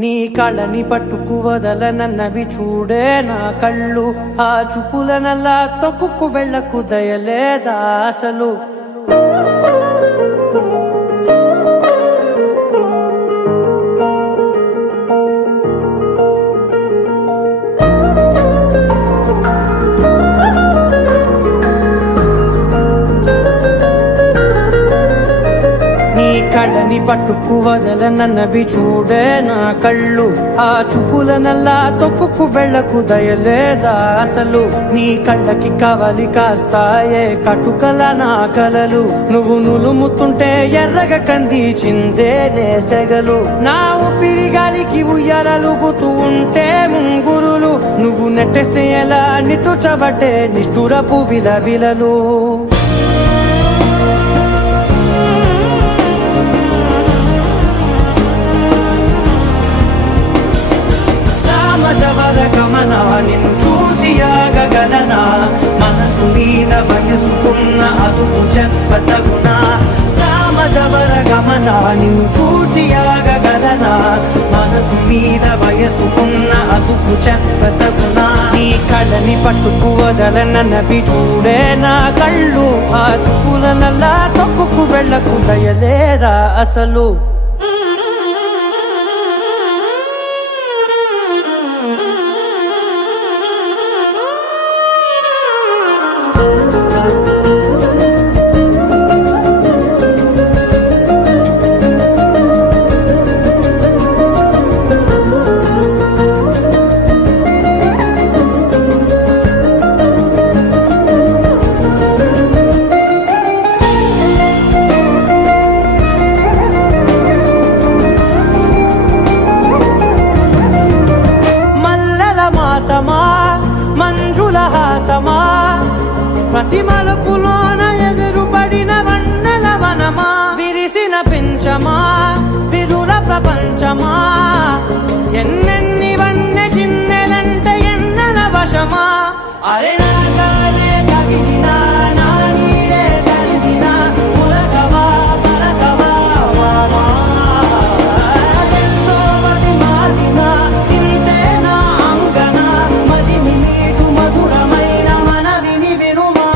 నీ కళ్ళని పట్టుకు వదలనన్నవి చూడే నా కళ్ళు. ఆ చూపులనల్లా తొక్కుకు వెళ్ళకు దయలేదా అసలు. కళ్ళని పట్టుకు వదలనన్నవి చూడే నా కళ్ళు. ఆ చూపులనల్లా తొక్కుకు వెళ్ళకు దయలేదా అసలు. నీ కళ్ళకి కవలి కాస్తాయే కటుకల నా కలలు. నువ్వు నులుముతుంటే ఎర్రగ కందిచిందే నేసెగలు. నా ఊపిరి గాలికి ఉయ్యాలలుగుతూ ఉంటే ముంగురులు. నువ్వు నెట్టేస్తే ఎలా నిట్టుచబట్టే నిష్ఠురపు విలవిలలు. గమనా నిన్ను చూసి ఆగగలనా. మనసు మీద వయసుకున్న అదుపు చెప్పతగునా. సామజవర గమనా నిన్ను చూసి ఆగగలనా. మనసు మీద వయసుకున్న అదుపు చెప్పతగునా. నీ కళ్ళని పట్టుకు వదలనన్నవి చూడే నా కళ్ళు. ఆ చూపులనల్లా తొక్కుకు వెళ్ళకు దయలేరా అసలు. మంజుల హాసమా ప్రతి మలుపులోన ఎదురుపడిన వన్నెల వనమా. విరిసిన పించమా విరుల ప్రపంచమా. ఎన్నెన్ని వన్నె చిన్నెలంటే ఎన్నెల వశమా. అరే నాగాలే తగిలినా నా నీడే తరిగినా. ఉరకవా పరకవా వామా. ఎంతో మది మారినా ఇంతే నా అంగన. మదిని నీటు మధురమైన మనవిని వినుమా.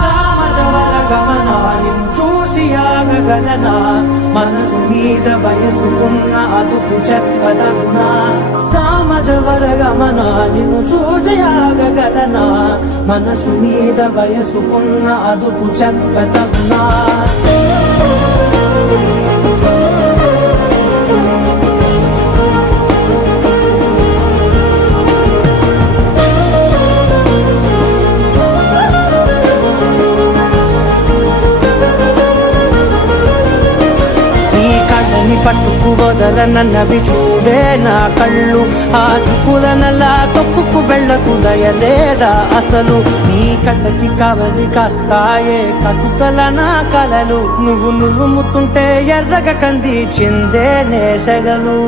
సామజవర గమనా నిన్ను చూసి ఆగగలనా. మనసు మీద వయసుకున్న అదుపు చెప్పదగునా. సామజవర గమనా నిన్ను చూసి ఆగగలనా. మనసు మీద వయసుకున్న అదుపు చెప్పదగునా. పట్టుకు వదలనన్నవి చూడే నా కళ్ళు. ఆ చూపులనల్లా తొక్కుకు వెళ్ళకు దయలేదా అసలు. నీ కళ్ళకి కవలి కాస్తాయే కటుకల నా కలలు. నువ్వు నులుముతుంటే ఎర్రగ కందిచిందే నేసెగలు.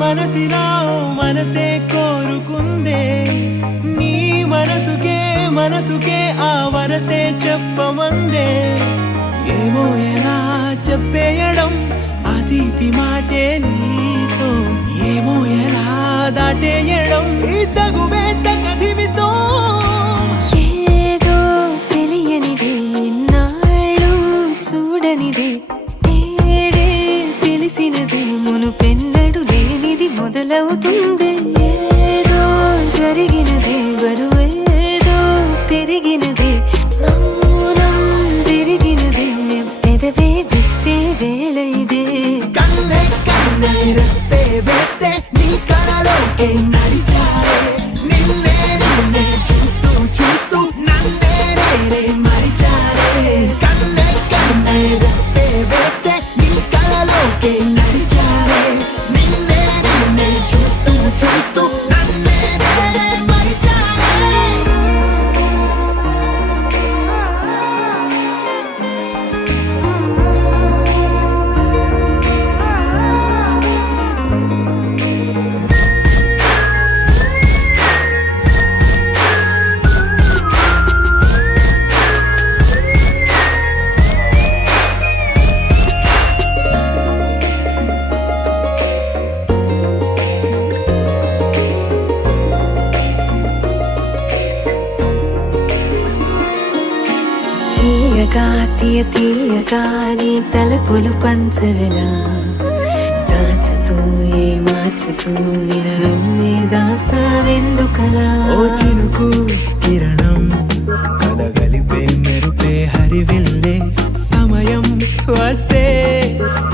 మనసిలా మనసే కోరుకుందే. నీ మనసుకే ఆ వరసే చెప్పమందే. ఏమో ఎలా చెప్పేయడం ఆ తీపి మాటే నీతో. ఏమో ఎలా దాటేయడం ఈ తగువే తగదివితో. ఏదో తెలియనిదే నాళ్ళు చూడనిదే. నేడే తెలిసినదే మునుపెన్నడు లేనిది మొదలవుతుంది. ఏదో జరిగినదే బరువేదో పెరిగినదే. మౌనం విరిగినదే పెదవే విప్పే వేళ ఇదే. కన్నే రెప్పే వేస్తే నీ కళలోకే నడిచారే. నిన్నే చూస్తూ నన్నే మరిచారే. కన్నే రెప్పే వేస్తే నీ కళలోకే నడిచారే. నిన్నే చూస్తూ తీయ తీయగా నీ తలపులు పంచవెలా దాచుతూ ఏ మార్చుతూ నిన్ను నువ్వే దాస్తావెందుకలా ఓ చినుకు కిరణం కలగలిపే మెరుపే హరివిల్లే సమయం వస్తే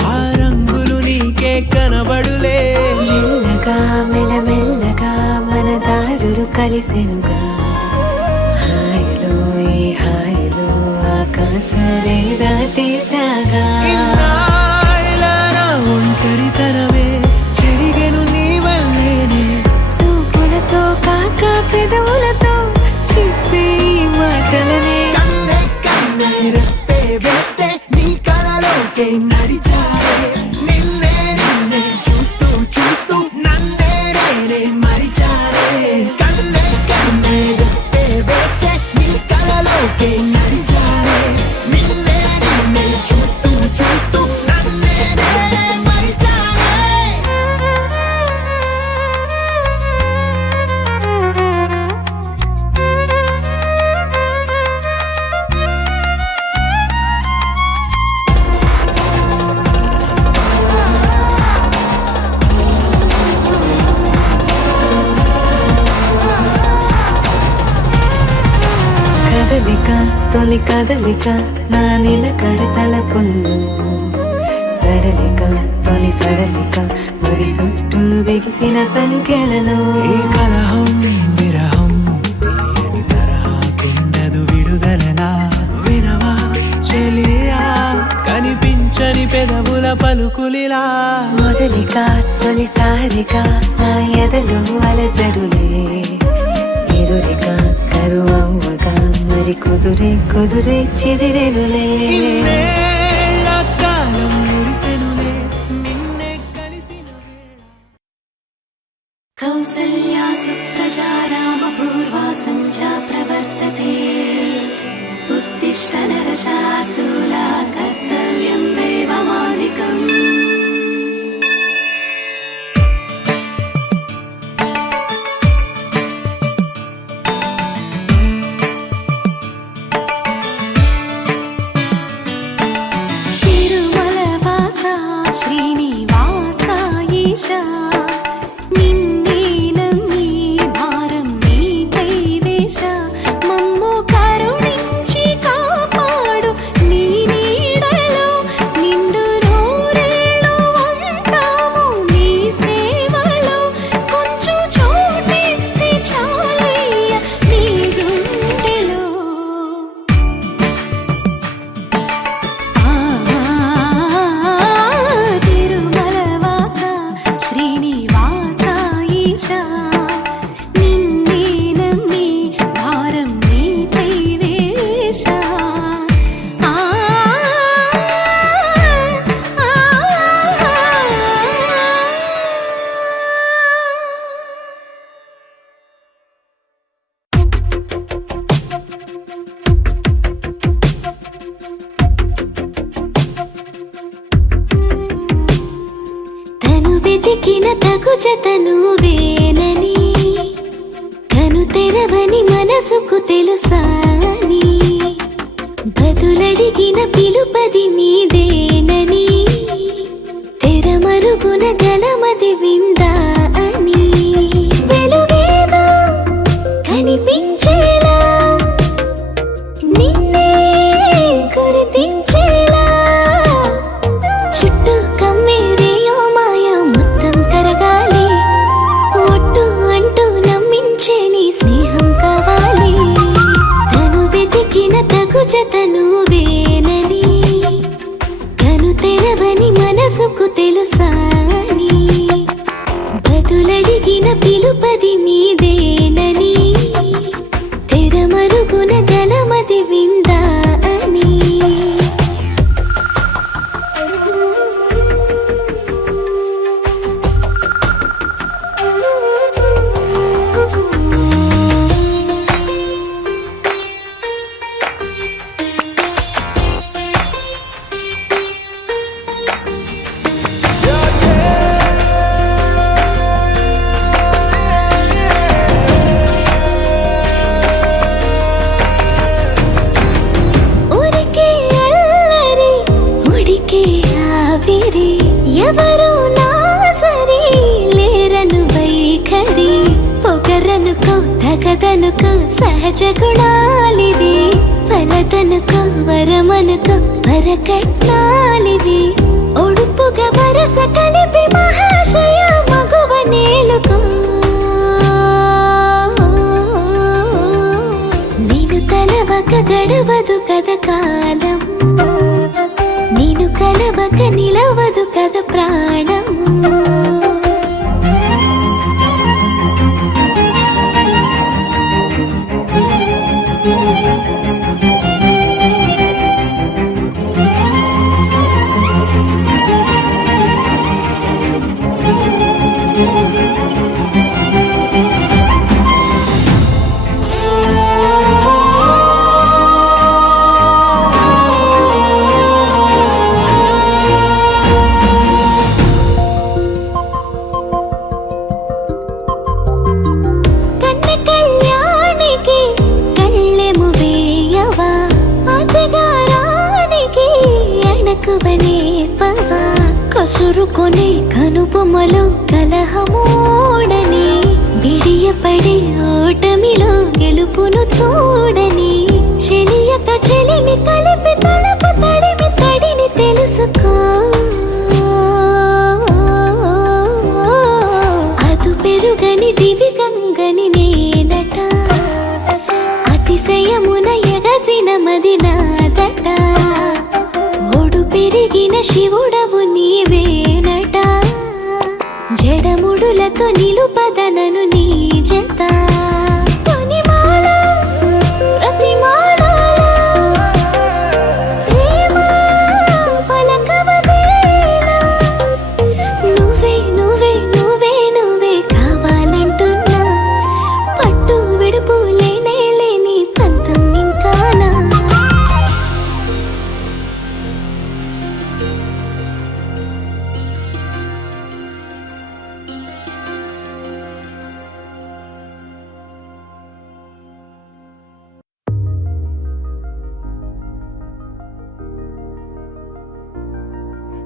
ఆ రంగులు నీకే కనబడులే మెల్లగా మెల్లమెల్లగా మన దారులు కలిసెనుగా హాయిలో ఈ హాయిలో ఆకాశాలే దాటేసాగా ఇన్నాళ్ళ నా ఒంటరితనమే చెరిగెను నీ వల్లేనే చూపులతో కాక పెదవులతో చెప్పే ఈ మాటలనే కన్నే కన్నే రెప్పే వేస్తే నీ కలలోకే నడిచారే నిన్నే నిన్నే చూస్తూ చూస్తూ నన్నే నేనే మరిచారే కన్నే కన్నే రెప్పే వేస్తే నీ కలలోకే నడిచారే నిన్నే నిన్నే చూస్తూ చూస్తూ నన్నే నేనే మరిచారే కదలిక తొలి కదలిక నా నిలకడ తలపుల్లో సడలిక తొలి సడలిక మరి చుట్టూ బిగిసిన సంఖ్యలలో ఈ కలహం విరహం తీయని తరహాకుండదు విడుదలలా వినవా చెలియా కనిపించని పెదవుల పలుకులిలా మొదలిక తొలిసారిగా నా ఎదలో అలజడులే ఎదురిక కరువవ్వగా మరి కుదురే కుదురే చెదిరెనులే ఇన్నేళ్ల కాలం మురిసెనులే నిన్నే కలిసిన వేళ కౌసల్యా సుప్రజా రామ పూర్వా సంధ్యా ప్రవర్తతే ఉత్తిష్ట నరశార్దూలా కర్తవ్యం దైవమానికం తిరుమలవాసా శ్రీనివాస ఈశా నిన్నే నమ్మి భారం నీపై వేశ మమ్ము కరుణించి కాపాడు నీ నీడలో నిండు నూరేళ్ళు ఉంటాము నీ సేవలో కొంచెం చోటిస్తే చాలయ్య నీ గుండెలో తిరుమలవాస శ్రీనివాస ఈశా నిన్నే నమ్మి భారం నీపై వేశ తను వెతికిన తగు జతను వేనని తను తెరవని మనసుకు తెలుసాని బదులడిగిన పిలుపది నీదేనని తెరమరుగున గలమది విందా అని వెలుగేదో కనిపించేలా నిన్నే గుర్తించేలా చుట్టూ కమ్మేరేయో మాయో మొత్తం కరగాలి ఒట్టు అంటూ నమ్మించే నీ స్నేహం కావాలి తను వెతికిన తగు జతను వేనని తను తెరవని మనసుకు తెలుసాని వెతికే ఆవిరి ఎవరు నా సరి లేరను వైఖరి పొగరనుకో తగదనుకో సహజ గుణాలివి ఫలదనుకో వరమనుకో వరకట్నాలివి ఒడుపుగా వరస కలిపి మహాశయ మగువ నేలుకో నేను తలవక గడవదు కద కాలము నేను కలవక నిలవదు కద ప్రాణము కసురుకొనే కనుబొమ్మలో కలహమోడని బిడియపడే ఓటమిలో గెలుపును చూడని చెలియత చెలిమి కలిపి తలపు తడిమి తడిని తెలుసుకో అదు పెరుగని దివి గంగని నేనట అతిశయమున ఎగసిన మది నాదట పెరిగిన శివుడవు నీవేనట జడముడులతో నిలుపదనను నీ జత తొనిమాల ప్రతిమాలాల ప్రేమ పలకవదేలా నువ్వే నువ్వే నువ్వే నువ్వే కావాలంటున్నా పట్టు విడుపు లేనే లేని పంతం ఇంకానా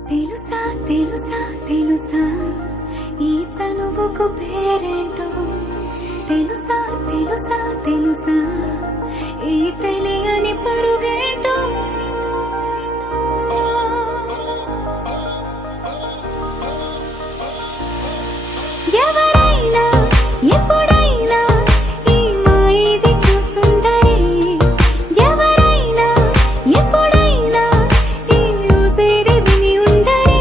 తెలుసా తెలుసా తెలుసా ఈ చనువుకు పేరేంటో తెలుసా తెలుసా తెలుసా ఈ తెలియని పరుగేంటో ఎవరైనా ఎప్పుడైనా ఈ మాయది చూసుండరే ఎవరైనా ఎప్పుడైనా ఈ ఊసేది విని ఉండరే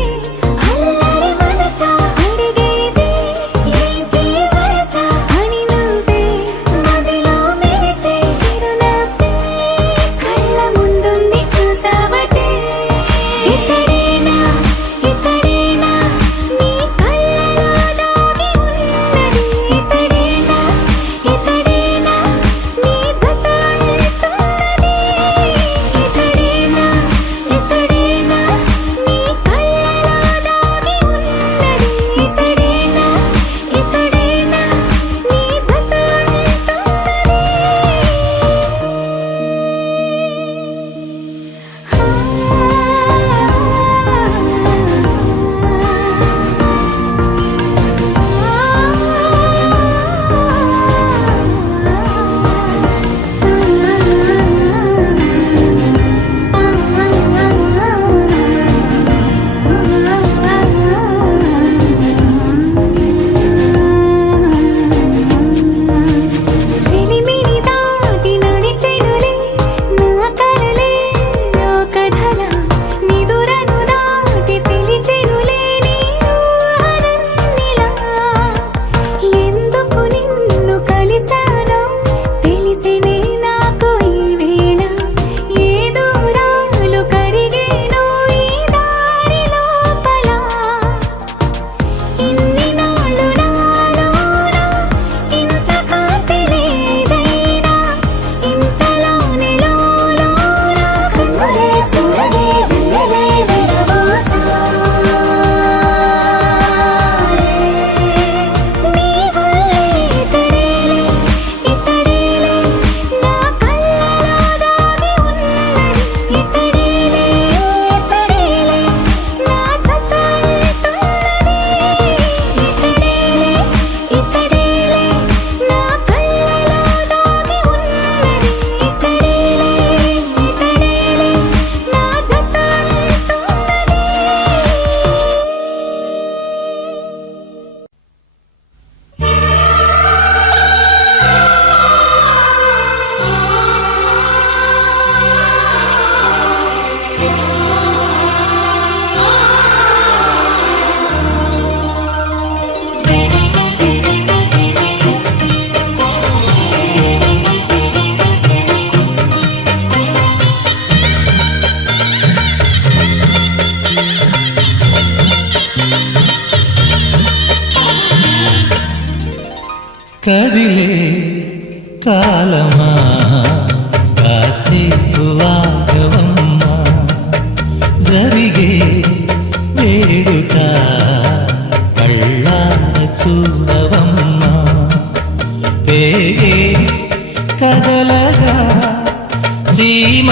అల్లరి మనసా అడిగేది ఏంటి వరస అని నువ్వే మదిలో మెరిసే చిరునవ్వే కళ్ళ ముందు కదిలే కాలమా కాసేపు ఆగవమ్మా జరిగే వేడుక కళ్ళార చూడవమ్మా పేగే కదలగా సీమంతమాయలే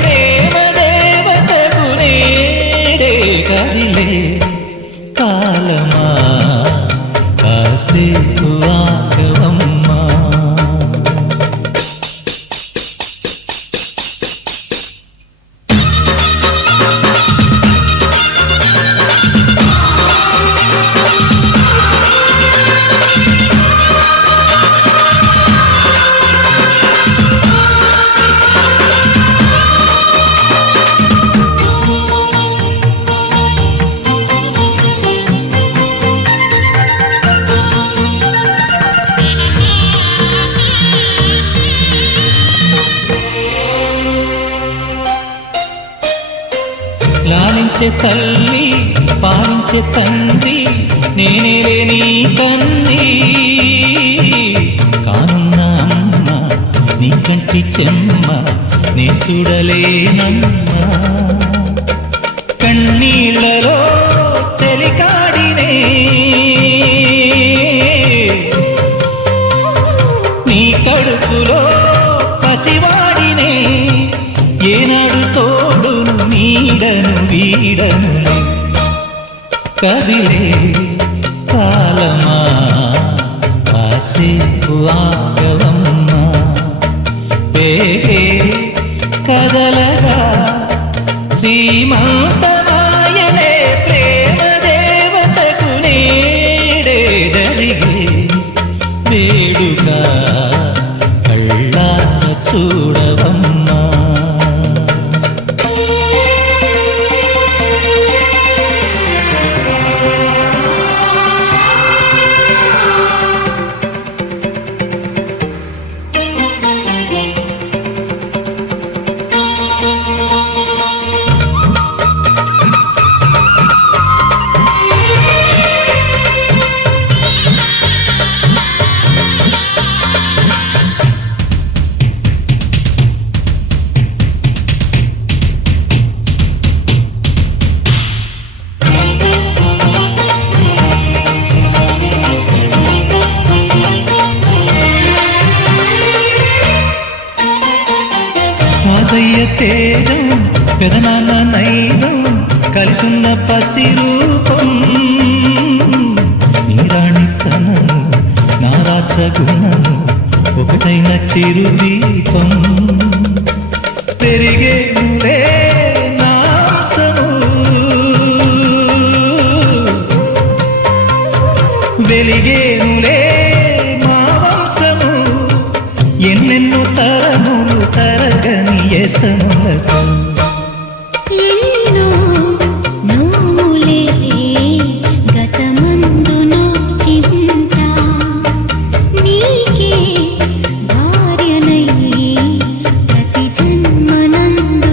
ప్రేమ దేవతకు నేడే కదిలే కాలమా కాసేపు ఆగవమ్మా లాలించే తల్లి పాలించే తండ్రి నేనే నీ కన్ని కానున్న అమ్మ నీ కంటి చెమ్మ నే చూడలేనమ్మా కన్నీళ్ళలో చెలికాడినే నీ కడుపులో పసివాడినే ఏనాడు తోడును నీడను వీడను కదిలే కాలమా కాసేపు ఆగవమ్మా పేగే కదలగా సీమంతమాయనే ప్రేమ దేవతకు నేడే జరిగే వేడుక కళ్ళార చూడవమ్మా తాతయ్య తేజం పెదనాన్న నైజం కలిసున్న పసి రూపం నీరాణితనము నా రాచగుణము ఒకటైన చిరుదీపం పెరిగేనులే నాంసము వెలిగేనులే మా వంశము ఎన్నెన్నో తరములు తరగని యసములకు ఎన్నో నోములే గతమందును చింత నీకే భార్యనై ప్రతి జన్మనందు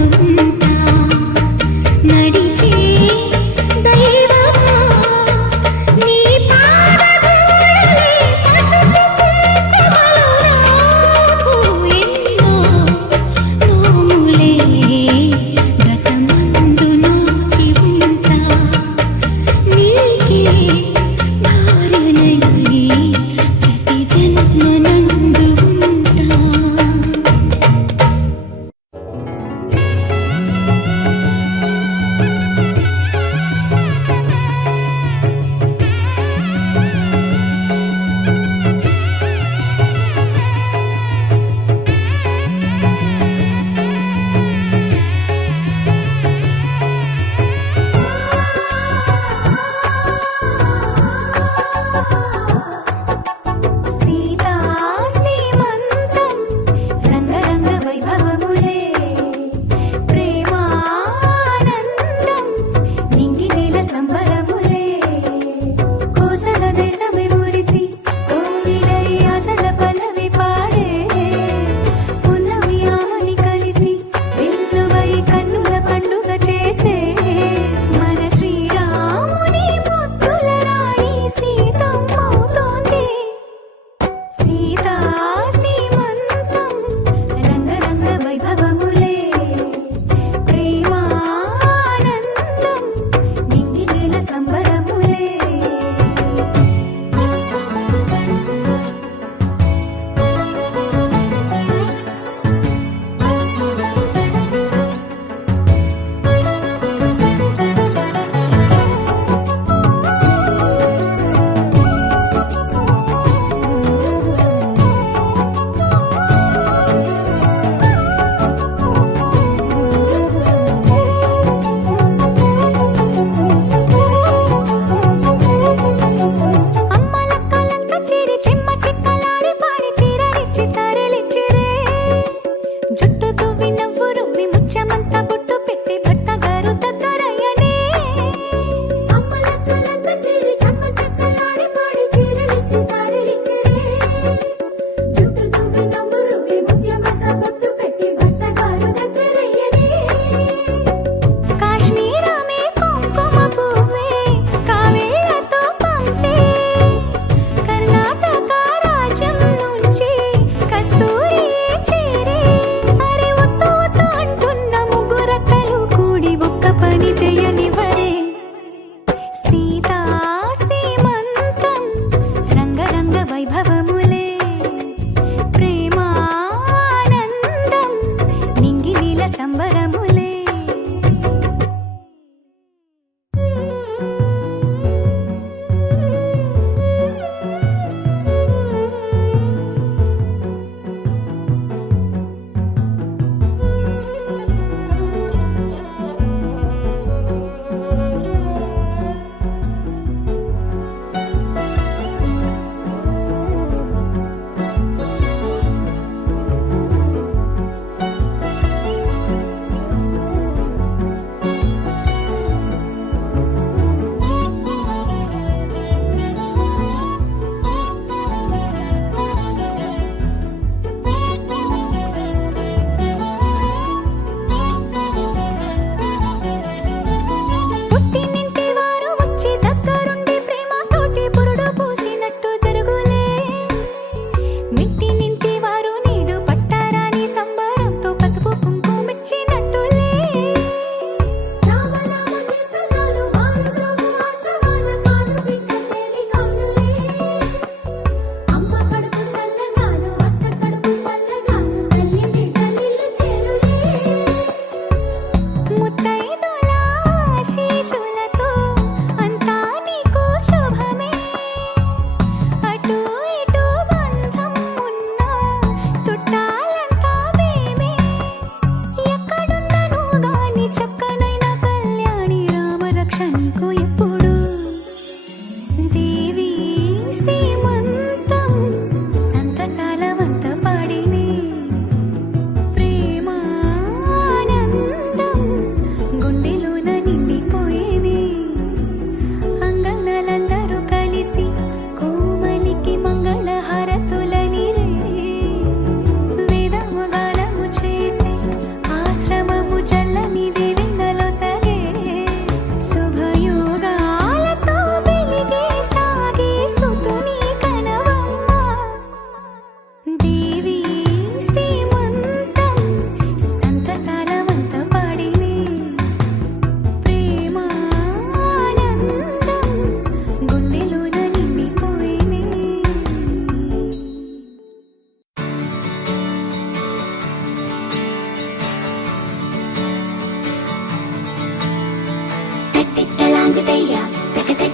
తిద్దలాంగుతయ్య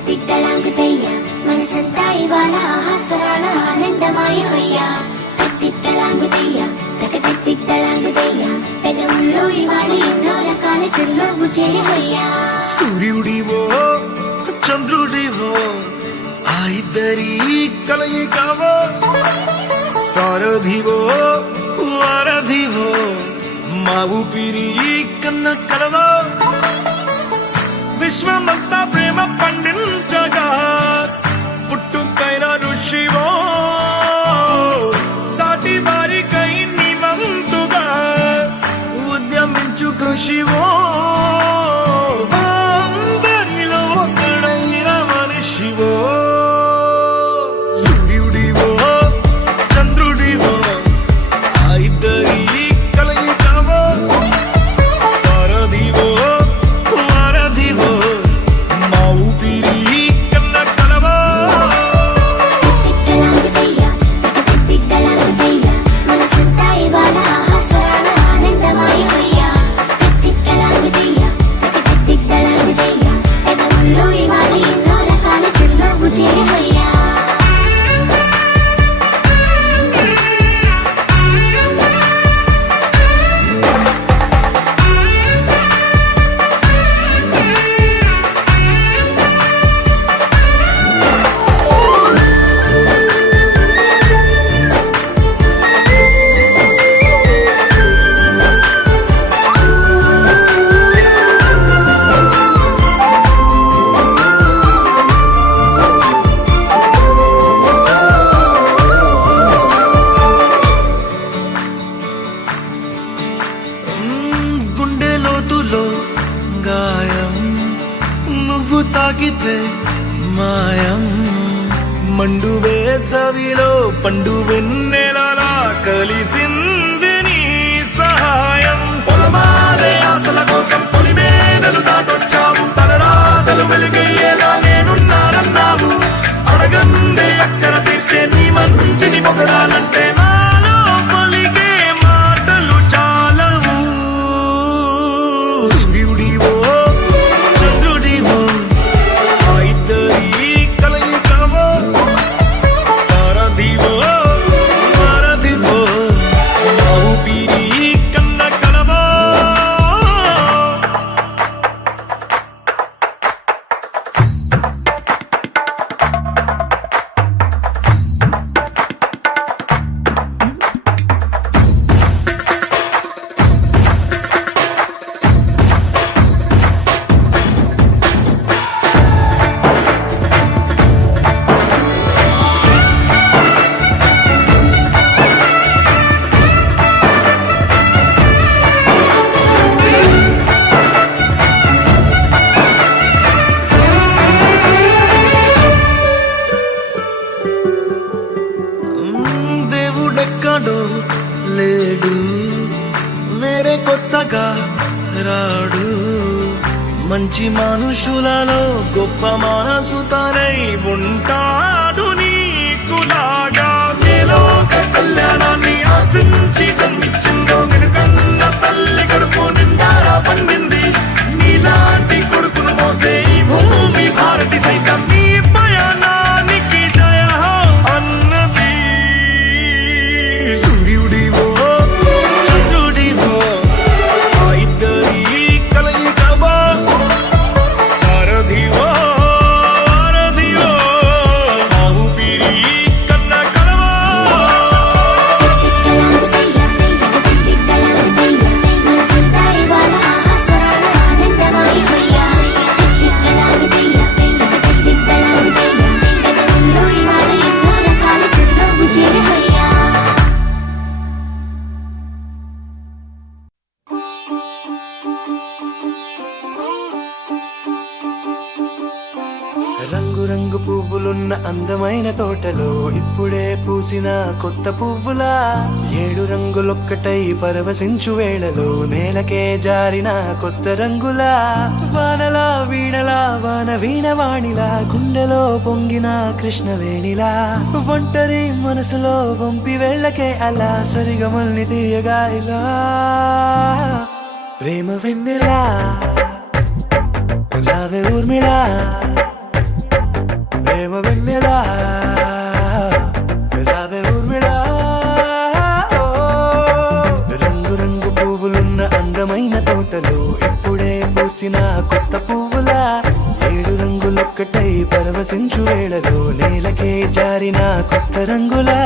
తిద్దలాంగుతయ్య మనసంతా ఇవాళ ఆహాస్వరాల ఆనందమాయ హొయ్యా తిద్దలాంగుతయ్య తిద్దలాంగుతయ్య పెదవుల్లో ఇవాళ ఎన్నో రకాల చిరునవ్వు చేరి హొయ్యా సూర్యుడివో చంద్రుడివో ఆ ఇద్దరి కలయికవో సారథివో వారధివో మా ఊపిరి కన్న కలవో విశ్వమంతా ప్రేమ పండించగా పుట్టుకైన ఋషివో సాటి వారికై నివంతుగా ఉద్యమించు కృషివో అందరిలో ఒకడైన మనిషివో సూర్యుడివో చంద్రుడివో ఆ ఇద్దరి కలయికవో సారథివో వారధివో మా ఊపిరి కన్న కలవో తిద్దలాంగుతయ్య తిద్దలాంగుతయ్య మనసంతా ఇవాళ ఆహాస్వరాల ఆనందమాయ హొయ్యా తిద్దలాంగుతయ్య తిద్దలాంగుతయ్య పెదవుల్లో ఇవాళ ఎన్నో రకాల చిరునవ్వు చేరి హొయ్యా గుండె లోతులో గాయం నువ్వు తాకితే మాయం మండు వేసవిలో పండు వెన్నెలలా కలిసింది నీ సహాయం పొలమారే ఆశల కోసం పొలిమేనలు దాటొచ్చావు తలరాతలు వెలుగయ్యేలా నేనున్నానన్నావు అడగందే అక్కర తీర్చే నీ మంచిని పొగడాలంటే నాలో పలికే మాటలు చాలవు సూర్యుడివో చంద్రుడివో ఆ ఇద్దరి కలయికవో సారథివో వారధివో మా ఊపిరి కన్న కలవో దేవుడెక్కడో లేడు వేరే కొత్తగా రాడు మంచి మనుషులలో గొప్ప మనసు తనై ఉంటాడు నీకులాగా నేలోక కళ్యాణాన్ని ఆశించి జన్మించిందో వెనుకన్న తల్లి కడుపు నిండారా పండింది నీలాంటి కొడుకును మోసే ఈ భూమి భారతి సైతం నీ పయనానికి జయ అన్నది సూర్యుడివో చంద్రుడివో ఆ ఇద్దరి కలయికవో సారథివో వారధివో మా ఊపిరి కన్న కలవో తిద్దలాంగుతయ్య మనసంతా ఇవాళ ఆహాస్వరాల ఆనందమాయ హొయ్యా తిద్దలాంగుతయ్య పెదవుల్లో ఇవాళ ఎన్నో రకాల చిరునవ్వు చేరి హొయ్యా రంగు రంగు పువ్వులున్న అందమైన తోటలో ఇప్పుడే పూసిన కొత్త పువ్వులా 7 రంగులొక్కటై పరవశించు వేళలో నేలకే జారిన కొత్త రంగులా వానలా వీణలా వాన వీణవాణిలా గుండెలో పొంగిన కృష్ణవేణిలా ఒంటరి మనసులో వంపి వెళ్ళకే అలా సరిగమల్ని తీయగా ఇలా ప్రేమ వెన్నెలా రావే ఊర్మిళా ప్రేమ వెన్నెలా రావే ఊర్మిళా రంగు రంగు పువ్వులున్న అందమైన తోటలో ఇప్పుడే పూసిన కొత్త పువ్వులా 7 రంగులొక్కటై పరవశించు వేళలో నేలకే జారిన కొత్త రంగులా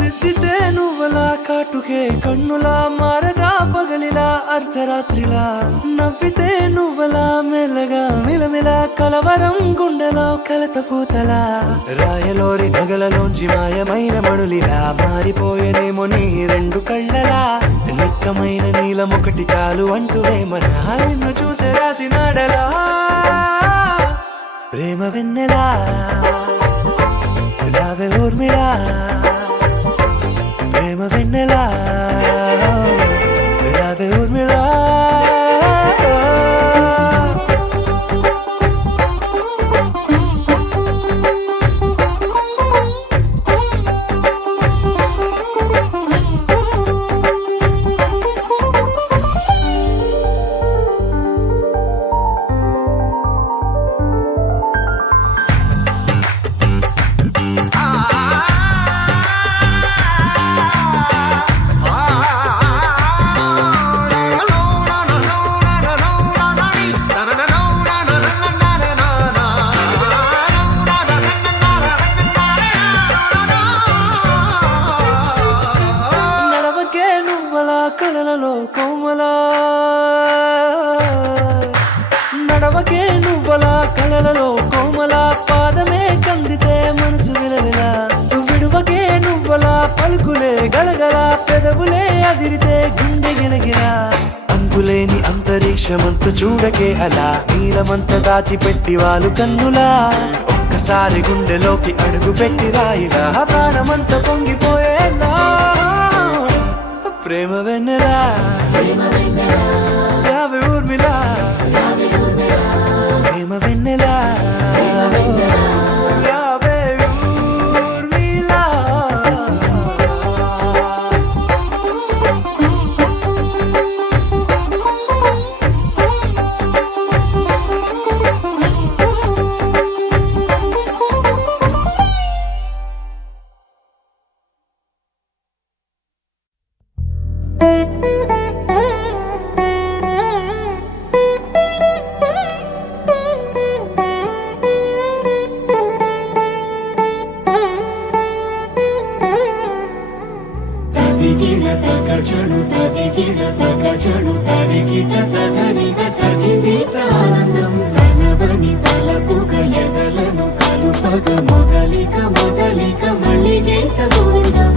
దిద్దితే నువ్వలా కాటుకే కన్నులా మారదా పగలిలా అర్ధరాత్రిలా నవ్వితే నువ్వలా మెల్లగా మిలమిలా కలవరం గుండెలో కలత పూతలా రాయలోరి నగలలోంచి మాయమైన మణులిలా మారిపోయేనేమో నీ 2 కళ్ళలా నిక్కమైన నీలమొకటి చాలు అంటూ వేమనా నిన్ను చూసే రాసినాడలా ప్రేమ వెన్నెలా రావే ఊర్మిళా ప్రేమ వెన్నెలా రావే ఊర్మిళా నడవకే నువ్వలా కలలలో కోమలా నడవకే నువ్వలా కలలలో కోమలా పాదమే కందితే మనసు విలవిలా విడువకే నువ్వలా పలుకులే గలగల పెదవులే అదిరితే గుండె గిలగిలా అంతులేని అంతరిక్షమంత చూడకే అలా నీలమంత దాచిపెట్టి వాళ్ళు కన్నులా ఒక్కసారి గుండెలోకి అడుగు పెట్టి రాయిలా ప్రాణమంత పొంగిపోయేలా ప్రేమ వెన్నెలా రావే ఊర్మిళా ప్రేమ వెన్నెలా రావే ఊర్మిళా తదిగిడ తగజడు తదిగిడ తగజడు తరిగిట తదరిన తదిదీత ఆనందం తలవని తలపుగ ఎదలను కలుపగ మొదలిక మొదలిక మళ్ళీ గీత గోవిందం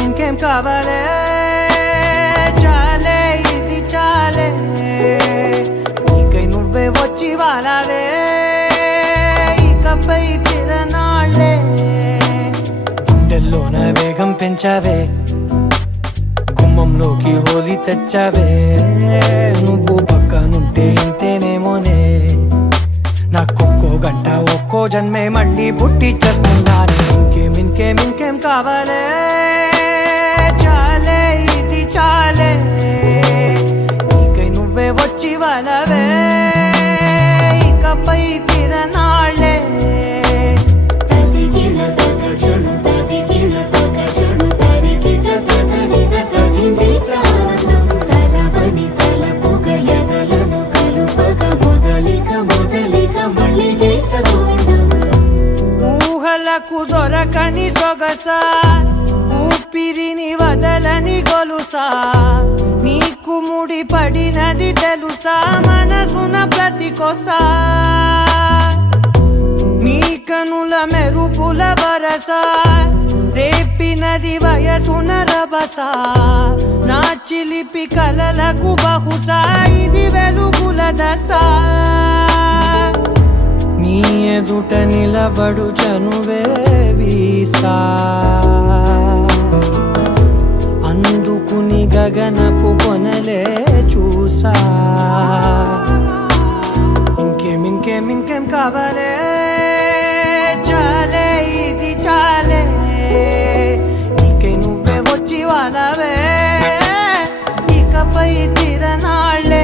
ఇంకేం కావాలే చాలే ఇది చాలే నీకై నువ్వే వచ్చి వాలావే ఇకపై తిరనాళ్ళే గుండెల్లోన వేగం పెంచావే గుమ్మంలోకి హోలీ తెచ్చావే నువ్వు పక్కనుంటే ఇంతేనేమోనే నాకొక్కో గంట ఒక్కో జన్మే మళ్ళీ పుట్టి చేస్తున్నాను ఇంకేం కావాలే చాలే ఇది చాలే నీకై నువ్వే వచ్చి వాళ్ళవే ఇకపై తిరనాళ్ళే తదిగిడ తగజడు తదిగిడ తగజడు తరిగిట తదరిన తదిదీత ఆనందం తలవని తలపుగ ఎదలను కలుపగ మొదలిక మొదలిక మళ్ళీ గీత గోవిందం ఊహలకు దొరకని సొగసా ఊపిరిని వదలని గొలుసా నీకు ముడి పడినది తెలుసా మనసున ప్రతి కొసా నీ కనుల మెరుపుల వరస రేపినది వయసున రభస నా చిలిపి కలలకు బహుశా ఇది వెలుగుల దశ నీ ఎదుట నిలబడు చనువే వీసా అందుకుని గగనపు కొనలే చూసా ఇంకేం కావాలే చాలే ఇది చాలే నీకే నువ్వే వచ్చి వాళ్ళవే ఇకపై తిరనాళ్ళే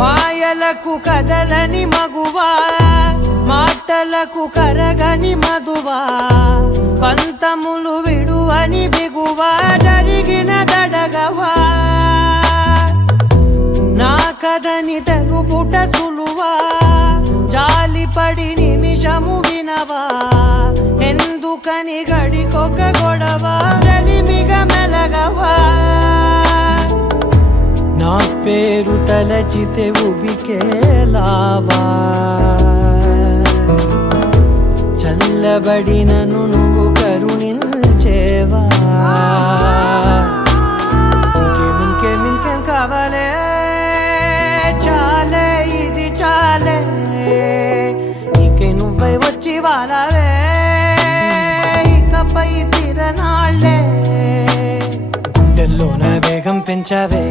మాయలకు కదలని మగువా మాటలకు కరగని మధువా పంతములు విడువని బిగువా జరిగిన దడగవా నా కదని తెలుపుట సులువా జాలిపడి నిమిషము వినవా ఎందుకని గడికొక గొడవ రలిమిగ మెలగవా నా పేరు తలచితే ఉబికేలావా చల్లబడినను నువ్వు కరుణించేవా ఇంకేం కావాలే చాలే ఇది చాలే నీకే నువ్వై వచ్చి వాళ్ళవే ఇకపై తిరనాళ్ళే గుండెల్లోన వేగం పెంచావే